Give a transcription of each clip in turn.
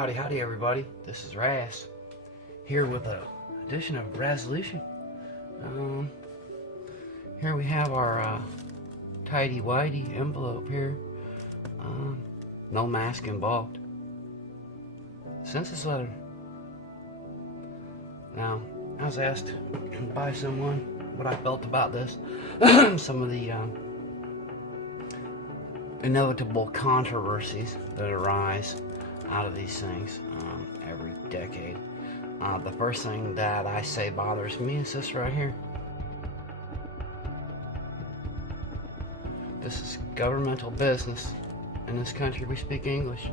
Howdy, howdy, everybody. This is Ras here with a edition of RAS-Allusion. Here we have our tidy-whitey envelope here. No mask involved. Census letter. Now, I was asked by someone what I felt about this. Some of the inevitable controversies that arise out of these things every decade. The first thing that I say bothers me is this right here. This is governmental business. In this country, we speak English.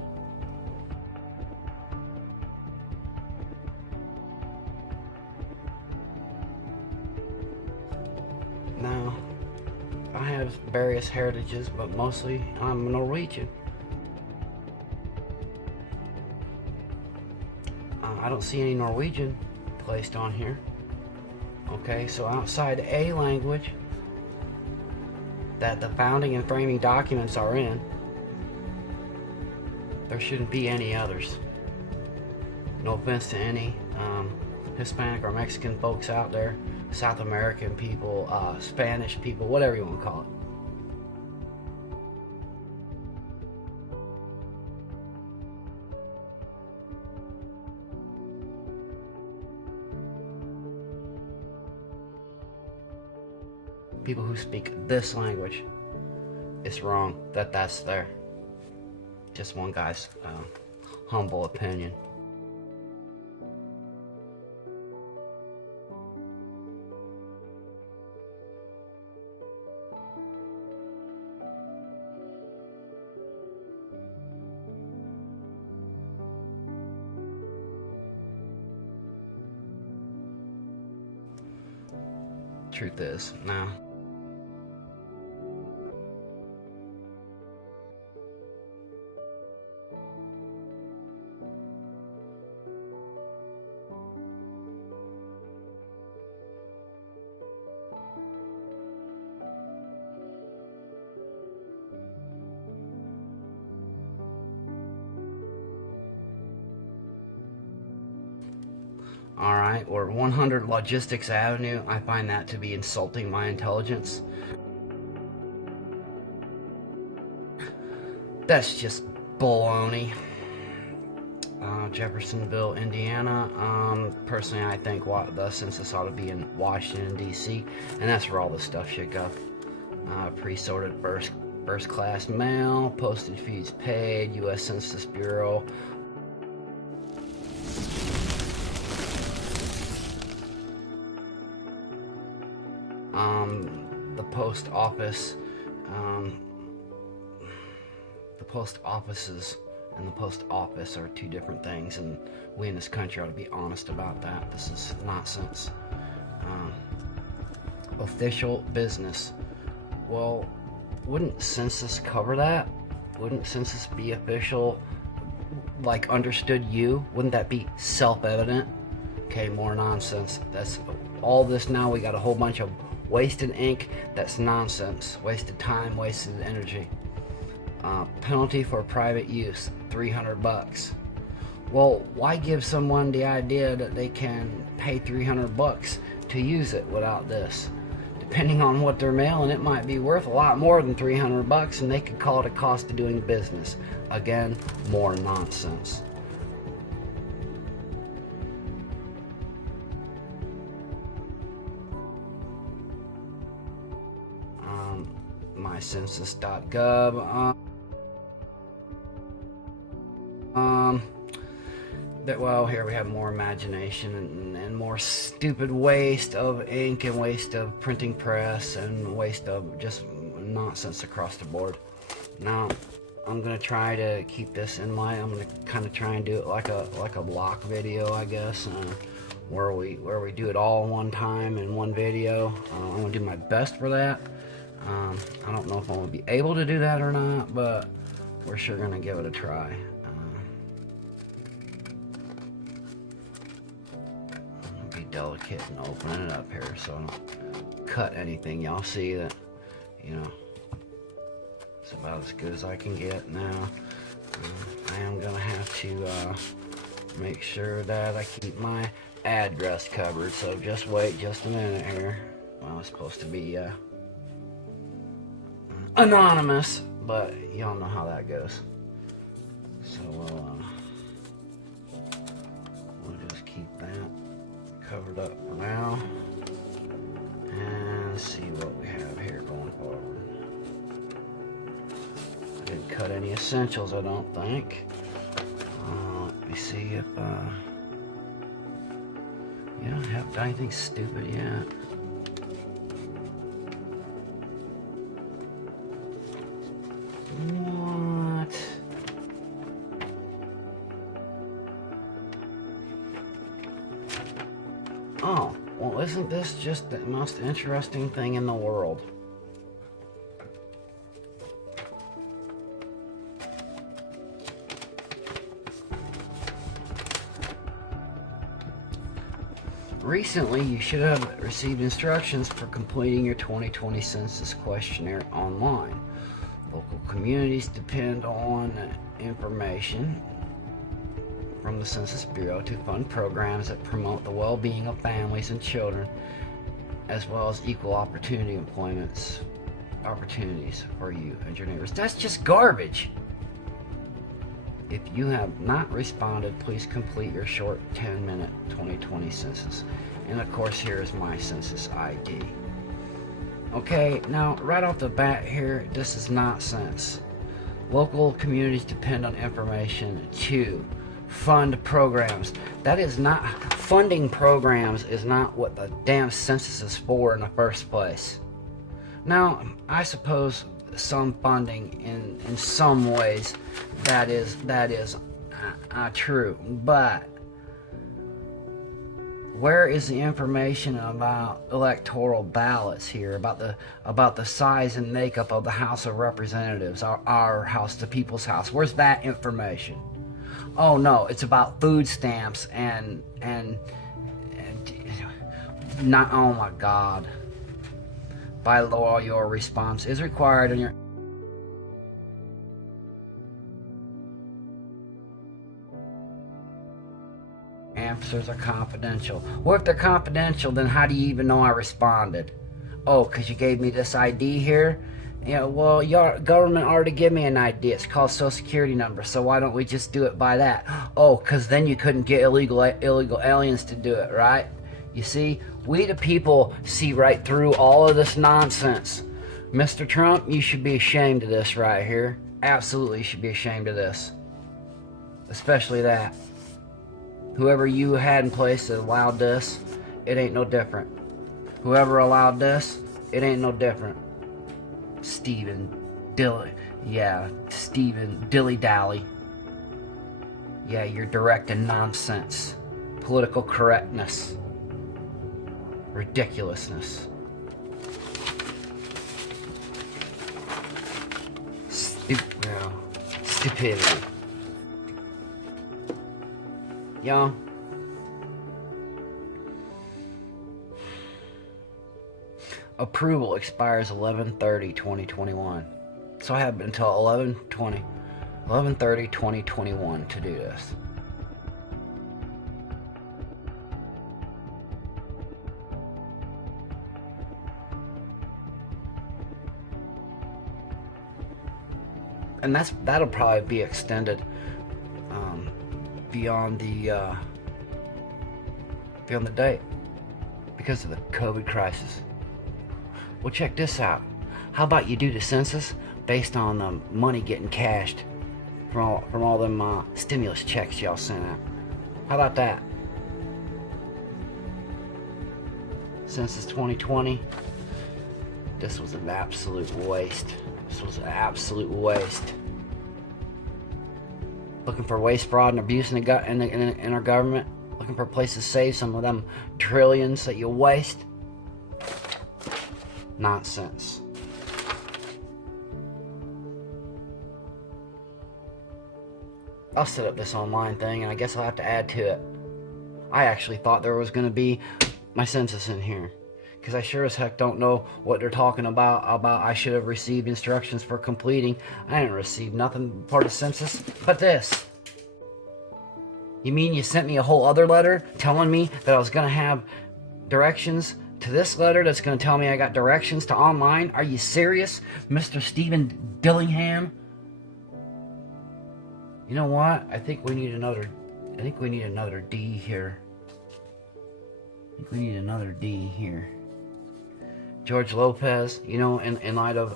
Now, I have various heritages, but mostly I'm Norwegian. I don't see any Norwegian placed on here. Okay, so outside a language that the founding and framing documents are in, there shouldn't be any others. No offense to any Hispanic or Mexican folks out there, South American people, Spanish people, whatever you want to call it. People who speak this language, it's wrong that that's there. Just one guy's humble opinion. Truth is, now, alright, or 100 Logistics Avenue, I find that to be insulting my intelligence. That's just baloney. Jeffersonville, Indiana. Personally, I think the census ought to be in Washington, D.C., and that's where all this stuff should go. Pre-sorted first class mail, postage fees paid, U.S. Census Bureau. The post office, the post offices and the post office are two different things, and we in this country ought to be honest about that. This is nonsense. Official business. Well, wouldn't census cover that? Wouldn't census be official, like understood you? Wouldn't that be self-evident? Okay, more nonsense. That's all this now. We got a whole bunch of wasted ink. That's nonsense. Wasted time, wasted energy. Penalty for private use, $300. Well, why give someone the idea that they can pay $300 to use it without this? Depending on what they're mailing, it might be worth a lot more than $300, and they could call it a cost of doing business. Again, more nonsense. mycensus.gov. Well, here we have more imagination and more stupid waste of ink and waste of printing press and waste of just nonsense across the board. Now, I'm gonna try to keep this in mind. I'm gonna kind of try and do it like a block video, I guess, where we do it all in one time in one video. I'm gonna do my best for that. I don't know if I'm gonna be able to do that or not, but we're sure gonna give it a try. Be delicate and opening it up here so I don't cut anything. Y'all see that, you know, it's about as good as I can get now. I I am gonna have to make sure that I keep my address covered. So just wait just a minute here. Well, it's supposed to be anonymous, but y'all know how that goes. So we'll just keep that covered up for now, and see what we have here going forward. I didn't cut any essentials, I don't think. Let me see if you don't have done anything stupid yet. What? Oh, well, isn't this just the most interesting thing in the world? Recently, you should have received instructions for completing your 2020 census questionnaire online. Local communities depend on information from the Census Bureau to fund programs that promote the well-being of families and children, as well as equal opportunity employment opportunities for you and your neighbors. That's just garbage. If you have not responded, please complete your short 10-minute 2020 census. And of course, here is my census ID. Okay, now right off the bat here, this is nonsense. Local communities depend on information to fund programs. That is not, funding programs is not what the damn census is for in the first place. Now, I suppose some funding in some ways that is true, but where is the information about electoral ballots here, about the size and makeup of the House of Representatives, our house, the people's house? Where's that information? Oh no, it's about food stamps and not, oh my God. By law, your response is required and your answers are confidential. Well, if they're confidential, then how do you even know I responded? Oh, because you gave me this ID here? Yeah, well, your government already gave me an ID. It's called Social Security number, so why don't we just do it by that? Oh, because then you couldn't get illegal aliens to do it, right? You see, we the people see right through all of this nonsense. Mr. Trump, you should be ashamed of this right here. Absolutely, you should be ashamed of this. Especially that. Whoever you had in place that allowed this, it ain't no different. Whoever allowed this, it ain't no different. Stephen Dilly Dally. Yeah, you're directing nonsense. Political correctness. Ridiculousness. Stupidity. Y'all, approval expires 11/30/2021. So I have until 11/30/2021 to do this. And that'll probably be extended beyond the date because of the COVID crisis. Well, check this out. How about you do the census based on the money getting cashed from all them stimulus checks y'all sent out? How about that? Census 2020. This was an absolute waste. This was an absolute waste. Looking for waste, fraud, and abuse in our government. Looking for a place to save some of them trillions that you waste. Nonsense. I'll set up this online thing, and I guess I'll have to add to it. I actually thought there was going to be my census in here, because I sure as heck don't know what they're talking about I should have received instructions for completing. I didn't receive nothing part of census but this. You mean you sent me a whole other letter telling me that I was going to have directions to this letter that's going to tell me I got directions to online? Are you serious, Mr. Stephen Dillingham? You know what? I think we need another D here. I think we need another D here. George Lopez, you know, in light of,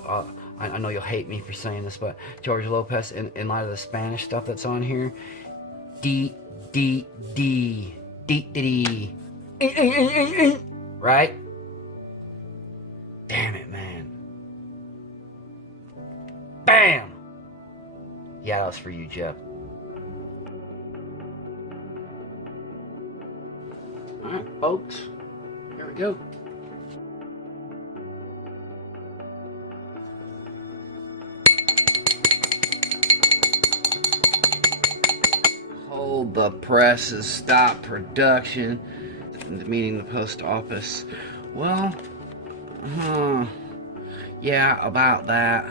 I know you'll hate me for saying this, but George Lopez, in light of the Spanish stuff that's on here, D, right? Damn it, man. Bam! Yeah, that was for you, Jeff. Alright, folks, here we go. Hold the presses, stop production, meaning the post office. Well, yeah, about that.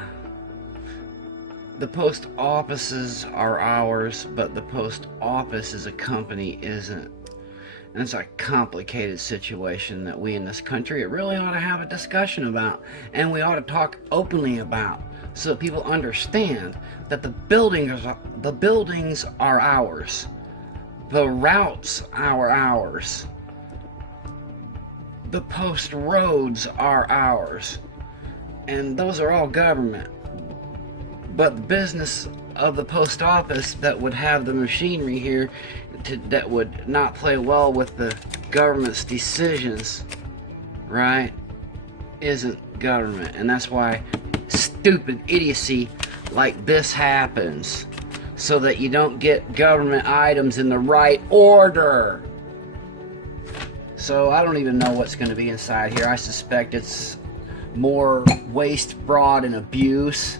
The post offices are ours, but the post office as a company isn't. And it's a complicated situation that we in this country really ought to have a discussion about, and we ought to talk openly about, so that people understand that the buildings are ours. The routes are ours. The post roads are ours. And those are all government. But the business of the post office that would have the machinery here that would not play well with the government's decisions, right, isn't government. And that's why stupid idiocy like this happens, so that you don't get government items in the right order. So I don't even know what's going to be inside here. I suspect it's more waste, fraud, and abuse.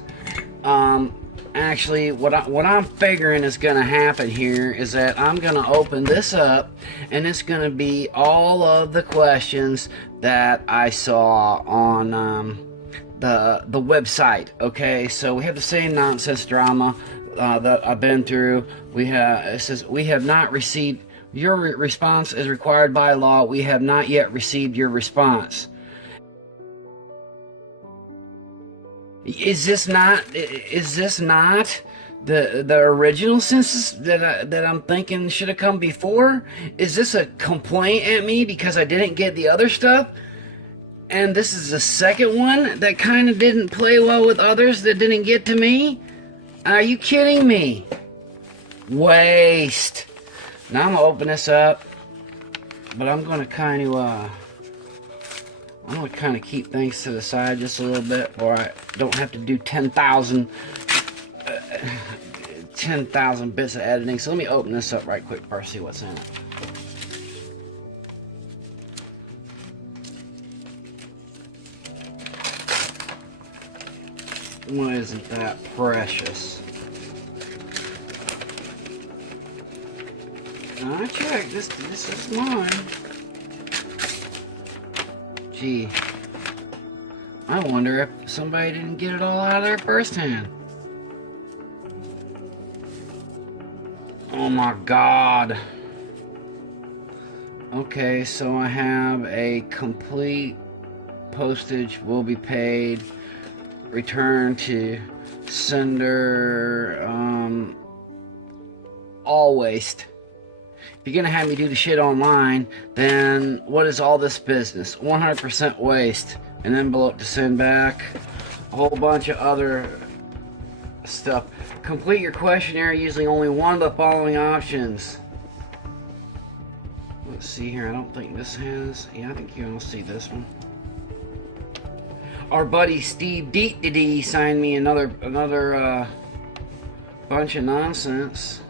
Actually, what I'm figuring is going to happen here is that I'm going to open this up, and it's going to be all of the questions that I saw on the website. Okay, so we have the same nonsense drama that I've been through. It says we have not received your response is required by law. We have not yet received your response. Is this not the original census that I'm thinking should have come before? Is this a complaint at me because I didn't get the other stuff? And this is the second one that kind of didn't play well with others that didn't get to me? Are you kidding me? Waste. Now I'm gonna open this up, but I'm gonna kind of keep things to the side just a little bit, or I don't have to do 10,000 bits of editing. So let me open this up right quick first, see what's in it. Well, isn't that precious? I checked. This is mine. Gee, I wonder if somebody didn't get it all out of there firsthand. Oh my God. Okay, so I have a complete postage will be paid, return to sender, all waste. If you're gonna have me do the shit online, then what is all this business? 100% waste. An envelope to send back. A whole bunch of other stuff. Complete your questionnaire using only one of the following options. Let's see here. I don't think this has. Yeah, I think you will see this one. Our buddy Steve D signed me another bunch of nonsense.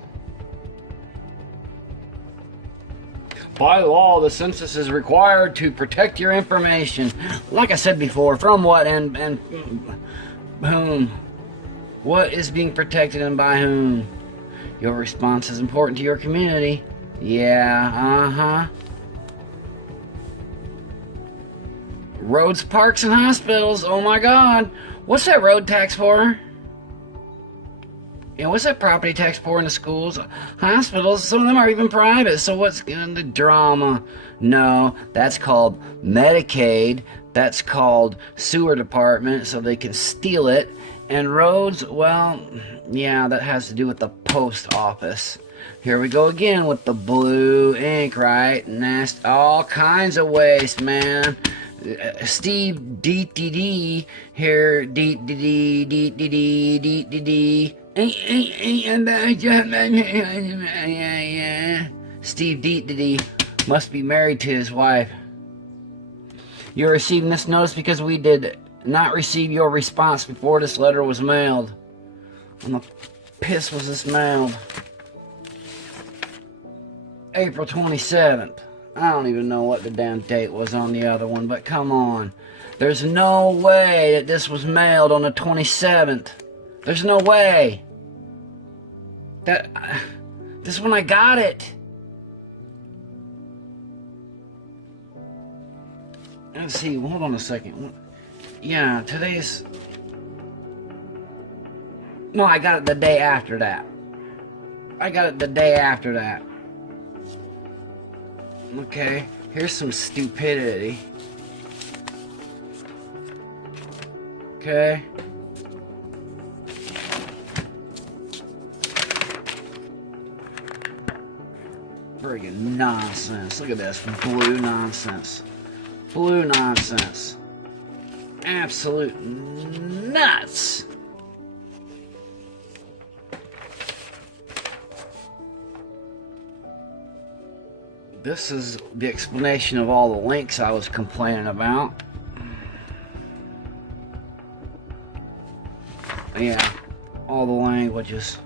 By law, the census is required to protect your information. Like I said before, from what and whom? What is being protected and by whom? Your response is important to your community. Yeah, Roads, parks, and hospitals. Oh my God. What's that road tax for? Yeah, what's that property tax for in the schools? Hospitals, some of them are even private, so what's the drama? No, that's called Medicaid. That's called sewer department, so they can steal it. And roads, well, yeah, that has to do with the post office. Here we go again with the blue ink, right? Nasty, all kinds of waste, man. Steve D here, D. Steve D must be married to his wife. You're receiving this notice because we did not receive your response before this letter was mailed. When the piss was this mailed? April 27th. I don't even know what the damn date was on the other one, but come on. There's no way that this was mailed on the 27th. There's no way. This is when I got it. Let's see, hold on a second. Yeah, today's... No, I got it the day after that. Okay, here's some stupidity. Okay. Friggin' nonsense. Look at this. Blue nonsense. Blue nonsense. Absolute nuts. This is the explanation of all the links I was complaining about. Yeah, all the languages.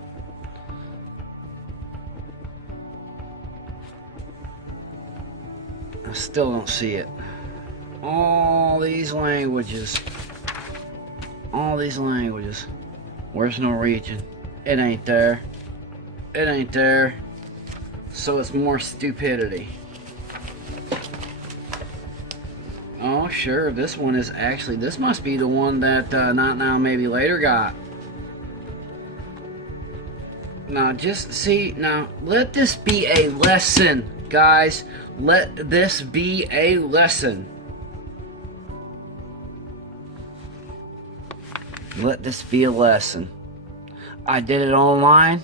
I still don't see it. All these languages. All these languages. Where's Norwegian? It ain't there. It ain't there. So it's more stupidity. Oh, sure. This one is actually... This must be the one that Not Now, Maybe Later got. Now, just see... Now, let this be a lesson, guys. Let this be a lesson. Let this be a lesson. I did it online,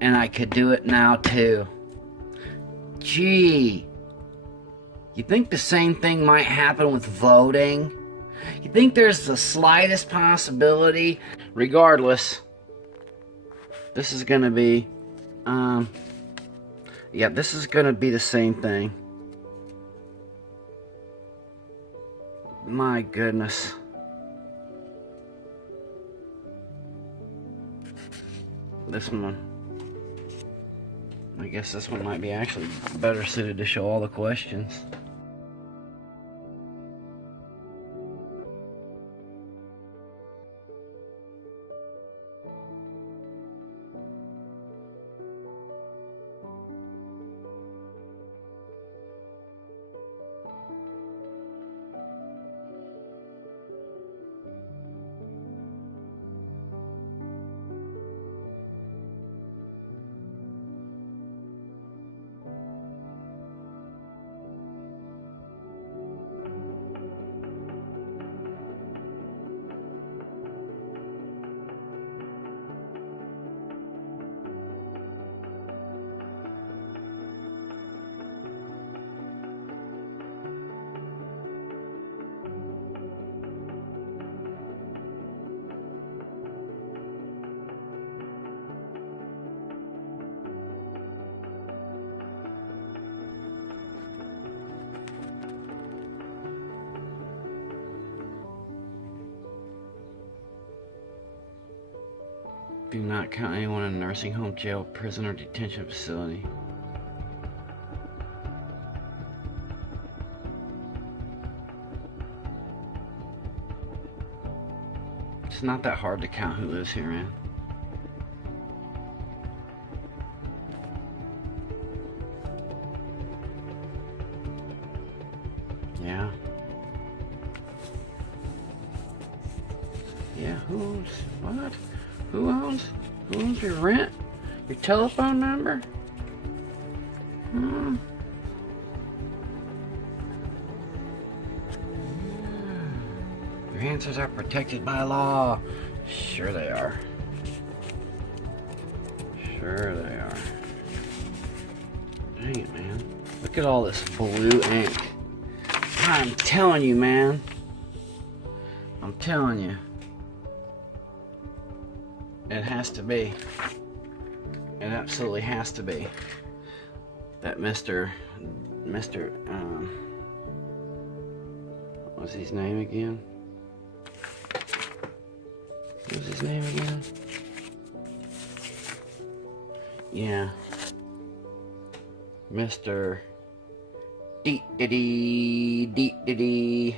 and I could do it now, too. Gee, you think the same thing might happen with voting? You think there's the slightest possibility? Regardless, this is gonna be, yeah, this is gonna be the same thing. My goodness. This one. I guess this one might be actually better suited to show all the questions. Do not count anyone in a nursing home, jail, prison, or detention facility. It's not that hard to count who lives here, man. Yeah. Yeah, who owns what? Who owns? Who's your rent? Your telephone number? Hmm. Your answers are protected by law. Sure they are. Sure they are. Dang it, man. Look at all this blue ink. I'm telling you, man. I'm telling you. It has to be. It absolutely has to be. That Mr. What was his name again? What was his name again? Yeah. Mr. Deet Diddy. Deet Diddy.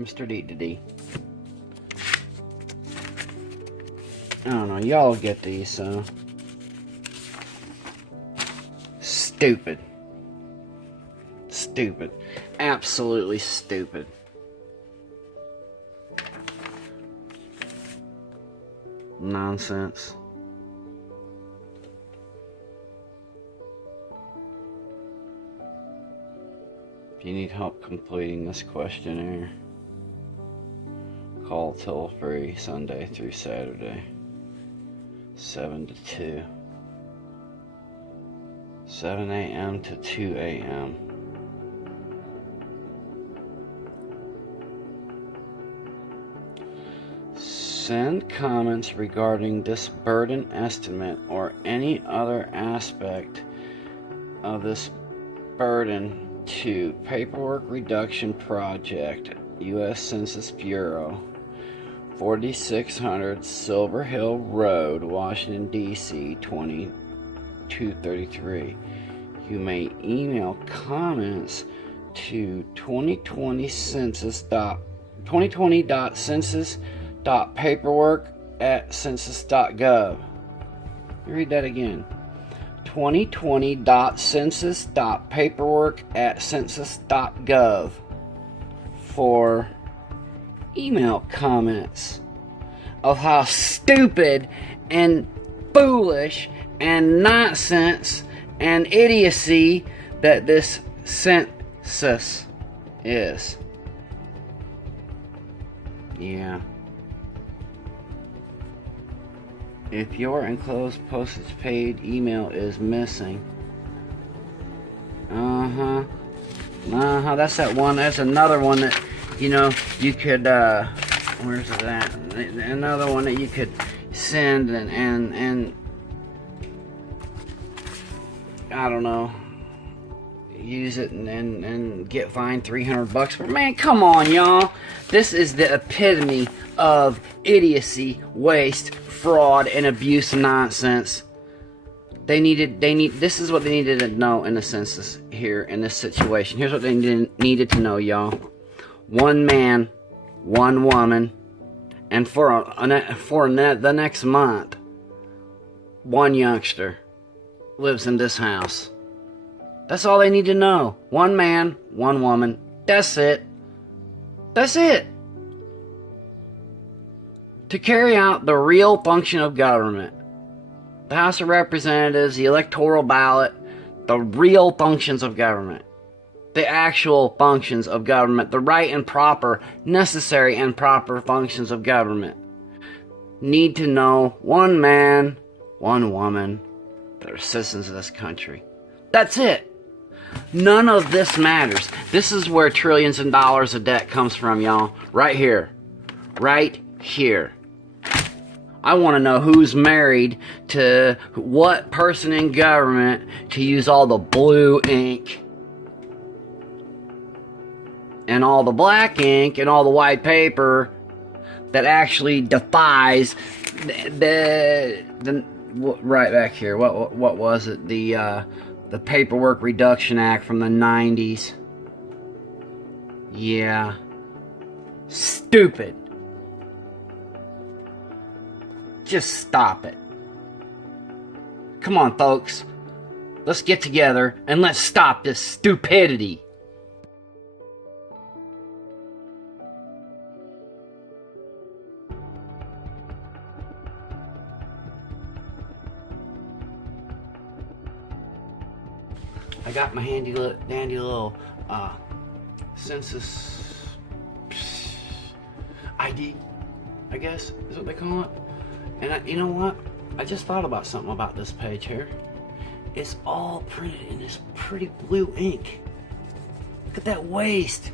Mr. Deet Diddy. I don't know, y'all get these, so. Stupid. Stupid. Absolutely stupid. Nonsense. If you need help completing this questionnaire, call toll free Sunday through Saturday, 7 to 2. 7 a.m. to 2 a.m. Send comments regarding this burden estimate or any other aspect of this burden to Paperwork Reduction Project, U.S. Census Bureau, 4600 Silver Hill Road, Washington, D.C., 23233. You may email comments to 2020.census.paperwork@census.gov. Read that again. 2020.census.paperwork@census.gov for email comments of how stupid and foolish and nonsense and idiocy that this census is. Yeah. If your enclosed postage paid email is missing, that's that one. That's another one that, you know, you could, where's it at? Another one that you could send and I don't know, use it and get fined $300 for. Man, come on, y'all. This is the epitome of idiocy, waste, fraud, and abuse nonsense. This is what they needed to know in the census here in this situation. Here's what they needed to know, y'all. One man, one woman, and for the next month, one youngster lives in this house. That's all they need to know. One man, one woman. That's it. That's it. To carry out the real function of government, the House of Representatives, the electoral ballot, the real functions of government, the actual functions of government, the right and proper, necessary and proper functions of government, need to know one man, one woman, that are citizens of this country. That's it. None of this matters. This is where trillions of dollars of debt comes from, y'all. Right here. Right here. I want to know who's married to what person in government to use all the blue ink and all the black ink and all the white paper that actually defies the right back here. What was it? The Paperwork Reduction Act from the 90s. Yeah. Stupid. Just stop it. Come on, folks. Let's get together and let's stop this stupidity. I got my dandy little census ID, I guess is what they call it. And you know what? I just thought about something about this page here. It's all printed in this pretty blue ink. Look at that waste.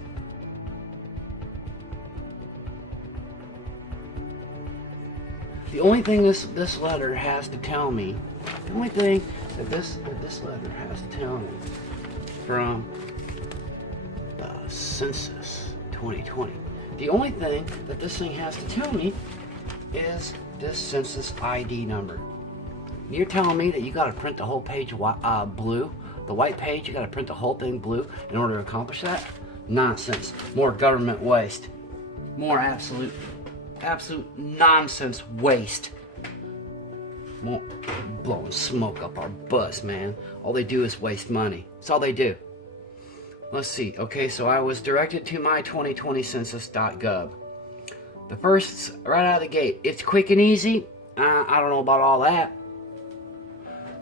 The only thing this letter has to tell me, the only thing that this letter has to tell me from the Census 2020, the only thing that this thing has to tell me is this census ID number. You're telling me that you got to print the whole page blue, the white page, you got to print the whole thing blue in order to accomplish that? Nonsense. More government waste. More absolute nonsense waste. More blowing smoke up our butts, man. All they do is waste money. That's all they do. Let's see. Okay, so I was directed to my 2020census.gov. The first, right out of the gate, it's quick and easy. I don't know about all that.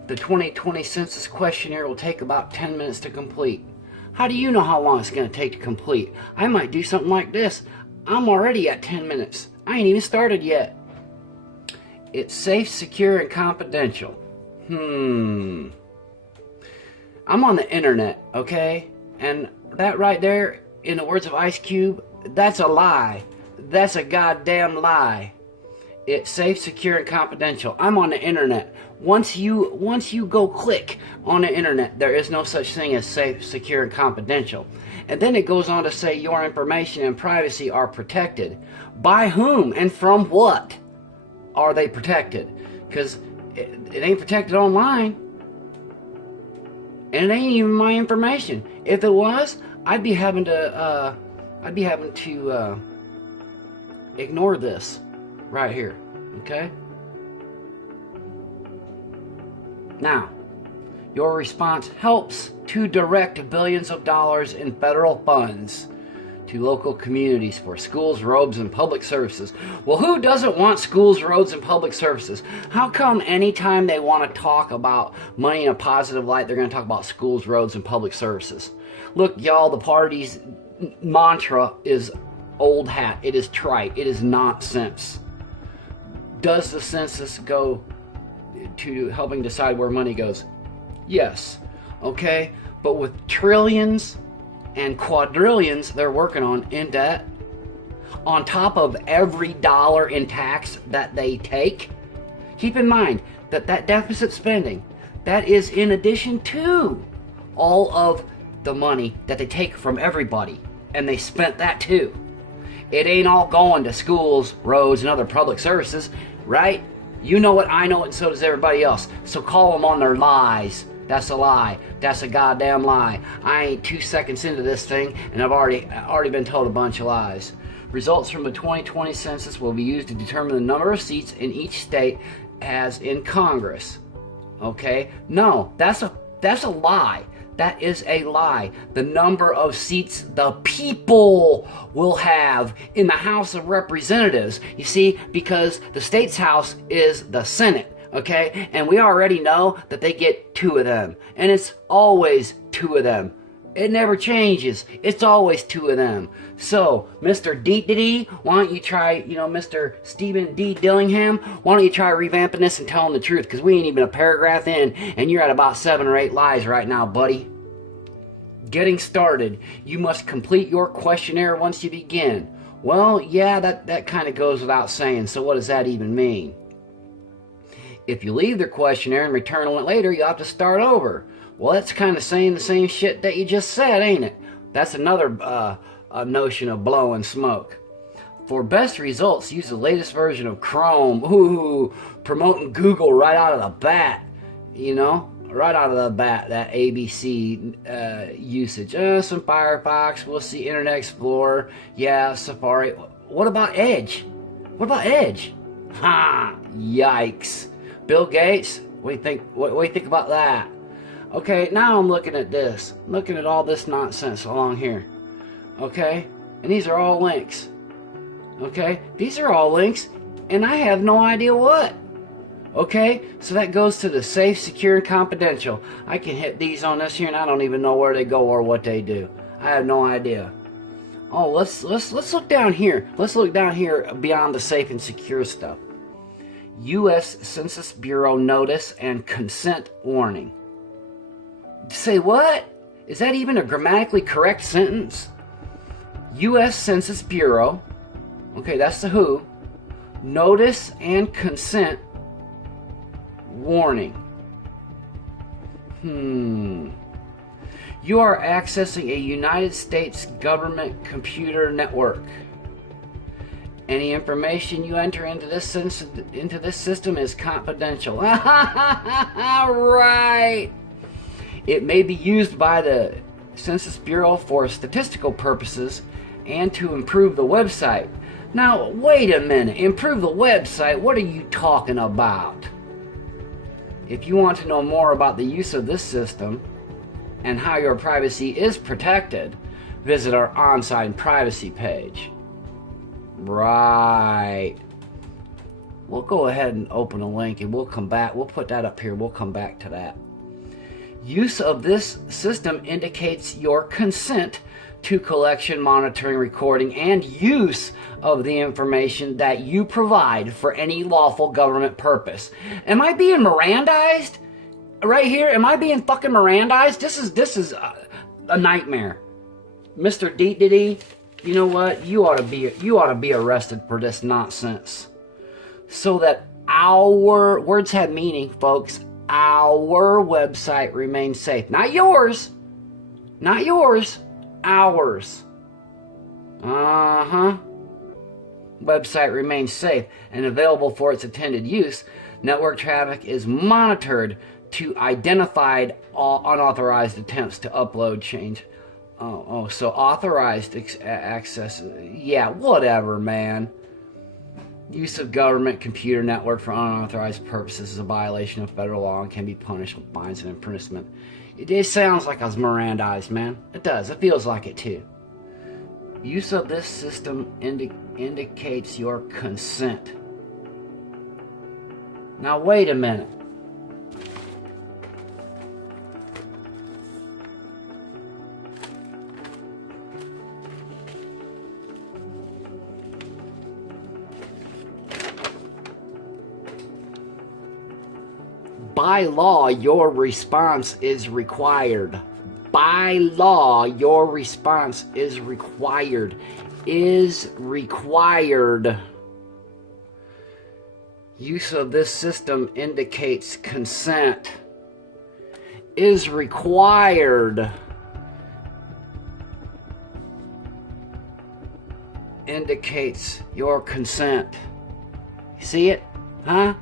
The 2020 census questionnaire will take about 10 minutes to complete. How do you know how long it's going to take to complete? I might do something like this. I'm already at 10 minutes. I ain't even started yet. It's safe, secure, and confidential. I'm on the internet, okay? And that right there, in the words of Ice Cube, that's a lie. That's a goddamn lie. It's safe, secure, and confidential. I'm on the internet. Once you go click on the internet, there is no such thing as safe, secure, and confidential. And then it goes on to say your information and privacy are protected. By whom and from what are they protected? Because it ain't protected online. And it ain't even my information. If it was, I'd be having to ignore this right here. Okay? Now, your response helps to direct billions of dollars in federal funds to local communities for schools, roads, and public services. Well, who doesn't want schools, roads, and public services? How come anytime they want to talk about money in a positive light, they're going to talk about schools, roads, and public services? Look, y'all, the party's mantra is old hat. It is trite. It is nonsense. Does the census go to helping decide where money goes? Yes. Okay? But with trillions and quadrillions they're working on in debt, on top of every dollar in tax that they take, keep in mind that deficit spending, that is in addition to all of the money that they take from everybody, and they spent that too. It ain't all going to schools, roads, and other public services, right? You know it, I know it, and so does everybody else. So call them on their lies. That's a lie. That's a goddamn lie. I ain't 2 seconds into this thing, and I've already been told a bunch of lies. Results from the 2020 census will be used to determine the number of seats in each state as in Congress. Okay? No, that's a lie. That is a lie. The number of seats the people will have in the House of Representatives. You see, because the state's house is the Senate, okay? And we already know that they get 2 of them. And it's always 2 of them. It never changes. It's always 2 of them. So, Mr. D, why don't you try, Mr. Stephen D. Dillingham, why don't you try revamping this and telling the truth? Because we ain't even a paragraph in, and you're at about 7 or 8 lies right now, buddy. Getting started. You must complete your questionnaire once you begin. Well, yeah, that kind of goes without saying, so what does that even mean? If you leave the questionnaire and return it later, you'll have to start over. Well, that's kind of saying the same shit that you just said, ain't it? That's another notion of blowing smoke. For best results, use the latest version of Chrome. Ooh, promoting Google right out of the bat, right out of the bat, that ABC usage. Some Firefox, we'll see Internet Explorer, yeah, Safari. What about Edge? Ha! Yikes. Bill Gates, what do you think about that? Okay, now I'm looking at this. Looking at all this nonsense along here. Okay? And these are all links. Okay? These are all links, and I have no idea what. Okay, so that goes to the safe, secure, and confidential. I can hit these on this here, and I don't even know where they go or what they do. I have no idea. Oh, let's look down here. Let's look down here beyond the safe and secure stuff. U.S. Census Bureau notice and consent warning. Say what? Is that even a grammatically correct sentence? U.S. Census Bureau. Okay, that's the WHO. Notice and consent warning. You are accessing a United States government computer network. Any information you enter into this system is confidential. Right. It may be used by the Census Bureau for statistical purposes and to improve the website. Now, wait a minute. Improve the website? What are you talking about? If you want to know more about the use of this system and how your privacy is protected, visit our on-site privacy page. Right. We'll go ahead and open a link and we'll come back. We'll put that up here. We'll come back to that. Use of this system indicates your consent to collection, monitoring, recording, and use of the information that you provide for any lawful government purpose. Am I being Mirandized? Right here? Am I being fucking Mirandized? This is a nightmare. Mr. Dee, you know what? You ought to be arrested for this nonsense. So that our words have meaning, folks. Our website remains safe. Not yours. Not yours. Ours. Website remains safe and available for its intended use. Network traffic is monitored to identify all unauthorized attempts to upload, change. So authorized access. Yeah, whatever, man. Use of government computer network for unauthorized purposes is a violation of federal law and can be punished with fines and imprisonment. It sounds like I was Mirandized, man. It does. It feels like it too. Use of this system indicates your consent. Now wait a minute. By law, your response is required. By law, your response is required. Is required. Use of this system indicates consent. Is required. Indicates your consent. See it? Huh?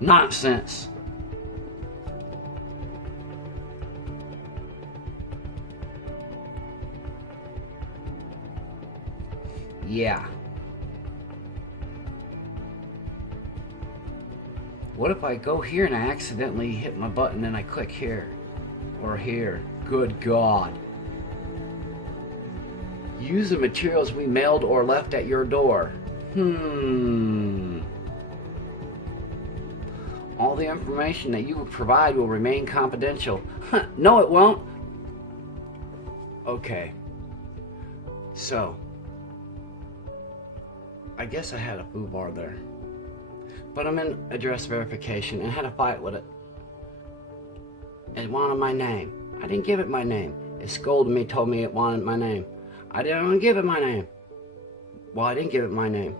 Nonsense. Yeah. What if I go here and I accidentally hit my button and I click here or here? Good God. Use the materials we mailed or left at your door. All the information that you will provide will remain confidential. No, it won't. Okay. So, I guess I had a foo bar there. But I'm in address verification and had a fight with it. It wanted my name. I didn't give it my name. It scolded me, told me it wanted my name. I didn't give it my name. Well, I didn't give it my name.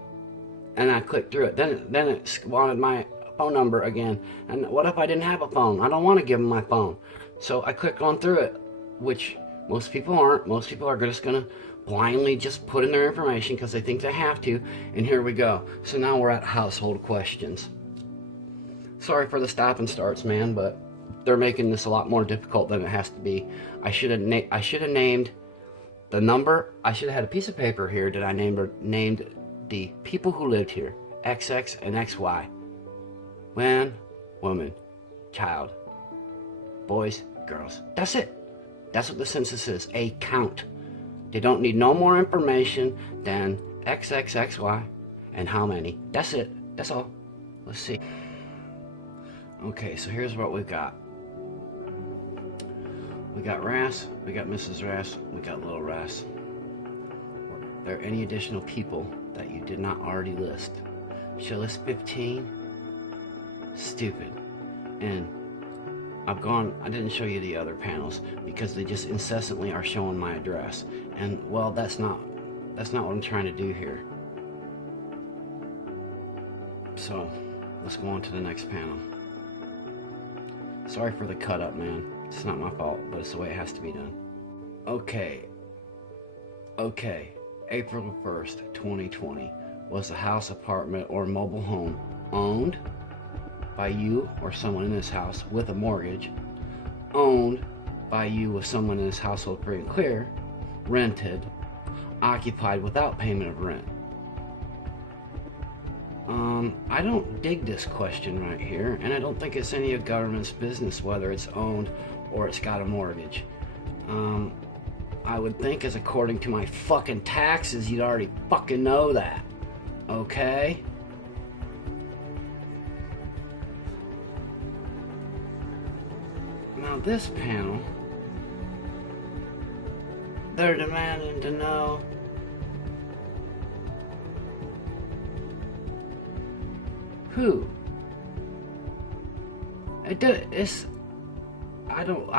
And I clicked through it. Then it wanted my phone number again. And what if I didn't have a phone? I don't want to give them my phone. So I clicked on through it, which most people aren't. Most people are just going to blindly just put in their information because they think they have to. And here we go. So now we're at household questions. Sorry for the stop and starts, man, but they're making this a lot more difficult than it has to be. I should have named the number. I should have had a piece of paper here that I named the people who lived here. XX and XY. Man, woman, child, boys, girls. That's it. That's what the census is, a count. They don't need no more information than XXXY and how many. That's it. That's all. Let's see. Okay, so here's what we've got. We got RAS, we got Mrs. RAS, we got Little RAS. Are there any additional people that you did not already list? Should I list 15? Stupid. And I didn't show you the other panels because they just incessantly are showing my address. And well, that's not what I'm trying to do here. So let's go on to the next panel. Sorry for the cut up, man. It's not my fault, but it's the way it has to be done. Okay. April 1st, 2020. Was the house, apartment, or mobile home owned by you or someone in this house with a mortgage, owned by you with someone in this household free and clear, rented, occupied without payment of rent? I don't dig this question right here, and I don't think it's any of government's business whether it's owned or it's got a mortgage. I would think, as according to my fucking taxes, you'd already fucking know that. Okay? Now this panel, they're demanding to know who. I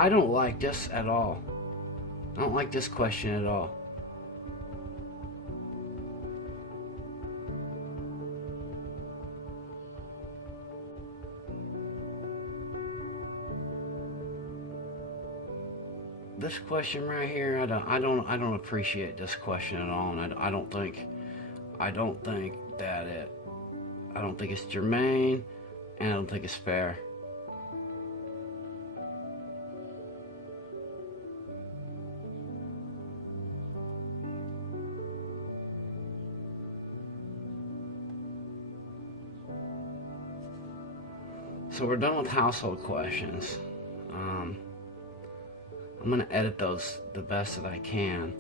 don't like this at all. I don't like this question at all. This question right here, I don't appreciate this question at all, and I don't think it's germane, and I don't think it's fair. So we're done with household questions. I'm gonna edit those the best that I can.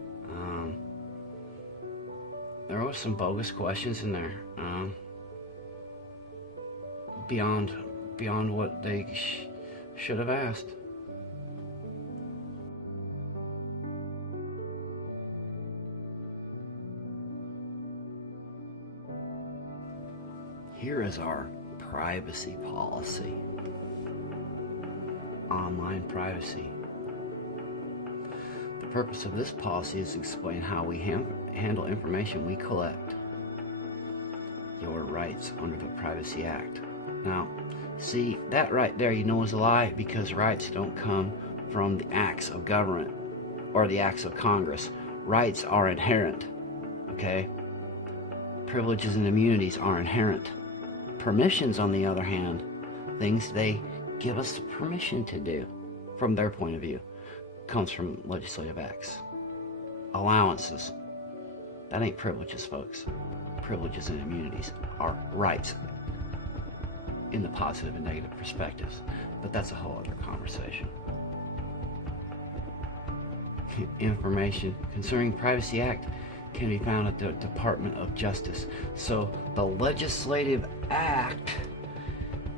There were some bogus questions in there, beyond what they should have asked. Here is our privacy policy. Online privacy. The purpose of this policy is to explain how we handle information we collect. Your rights under the Privacy Act. Now, see, that right there you know is a lie, because rights don't come from the acts of government or the acts of Congress. Rights are inherent, okay? Privileges and immunities are inherent. Permissions, on the other hand, things they give us permission to do, from their point of view, comes from legislative acts. Allowances, that ain't privileges, folks. Privileges and immunities are rights in the positive and negative perspectives, but that's a whole other conversation. Information concerning Privacy Act can be found at the Department of Justice. So the legislative act,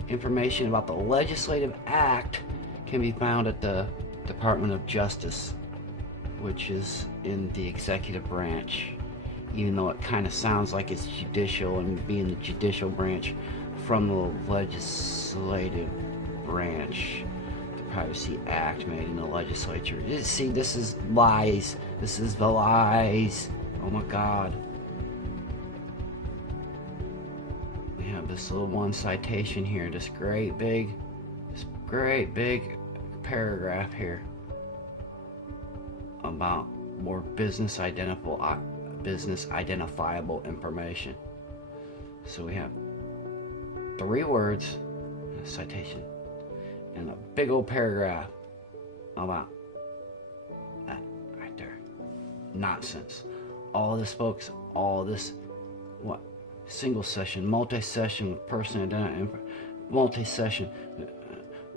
information about the legislative act can be found at the Department of Justice, which is in the executive branch, even though it kind of sounds like it's judicial, and being the judicial branch from the legislative branch. The Privacy Act made in the legislature. See, this is lies. This is the lies. Oh my God. We have this little one citation here, this great big paragraph here about more business identifiable information. So we have 3 words in a citation and a big old paragraph about that right there. Nonsense. All this, folks, what? Single session, multi-session with person identity, multi-session,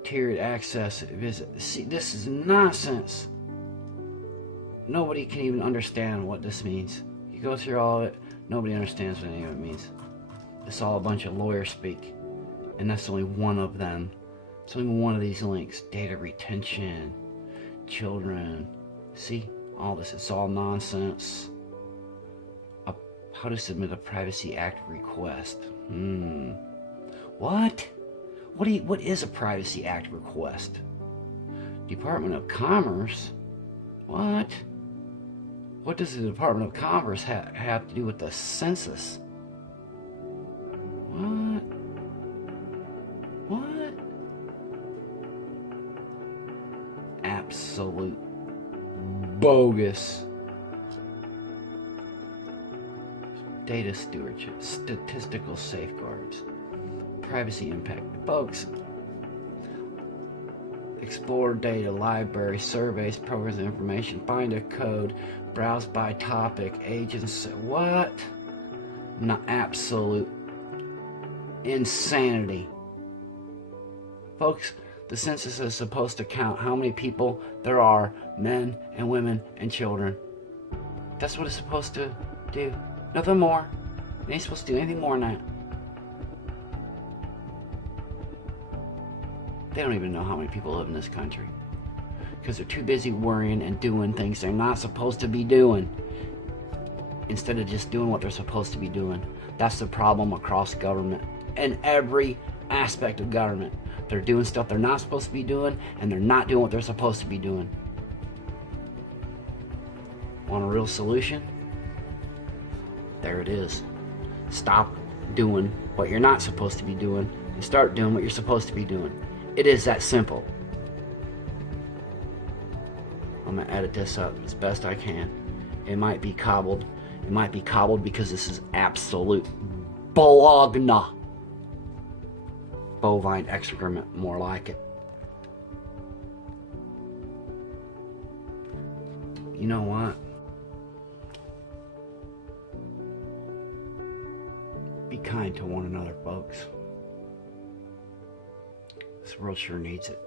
tiered access, visit. See, this is nonsense. Nobody can even understand what this means. You go through all of it, nobody understands what any of it means. It's all a bunch of lawyer speak, and that's only one of them. It's only one of these links. Data retention, children. See, all this, it's all nonsense. How to submit a Privacy Act request. What? What is a Privacy Act request? Department of Commerce? What? What does the Department of Commerce have to do with the census? What? What? Absolute bogus. Data stewardship, statistical safeguards, privacy impact. Folks, explore data, library, surveys, programs, information, find a code, browse by topic, agency. What? Not absolute insanity. Folks, the census is supposed to count how many people there are, men and women and children. That's what it's supposed to do. Nothing more. It ain't supposed to do anything more than that. They don't even know how many people live in this country, because they're too busy worrying and doing things they're not supposed to be doing, instead of just doing what they're supposed to be doing. That's the problem across government and every aspect of government. They're doing stuff they're not supposed to be doing, and they're not doing what they're supposed to be doing. Want a real solution? There it is. Stop doing what you're not supposed to be doing and start doing what you're supposed to be doing. It is that simple. I'm gonna edit this up as best I can. It might be cobbled. It might be cobbled because this is absolute bologna. Bovine excrement, more like it. You know what? Be kind to one another, folks. This world sure needs it.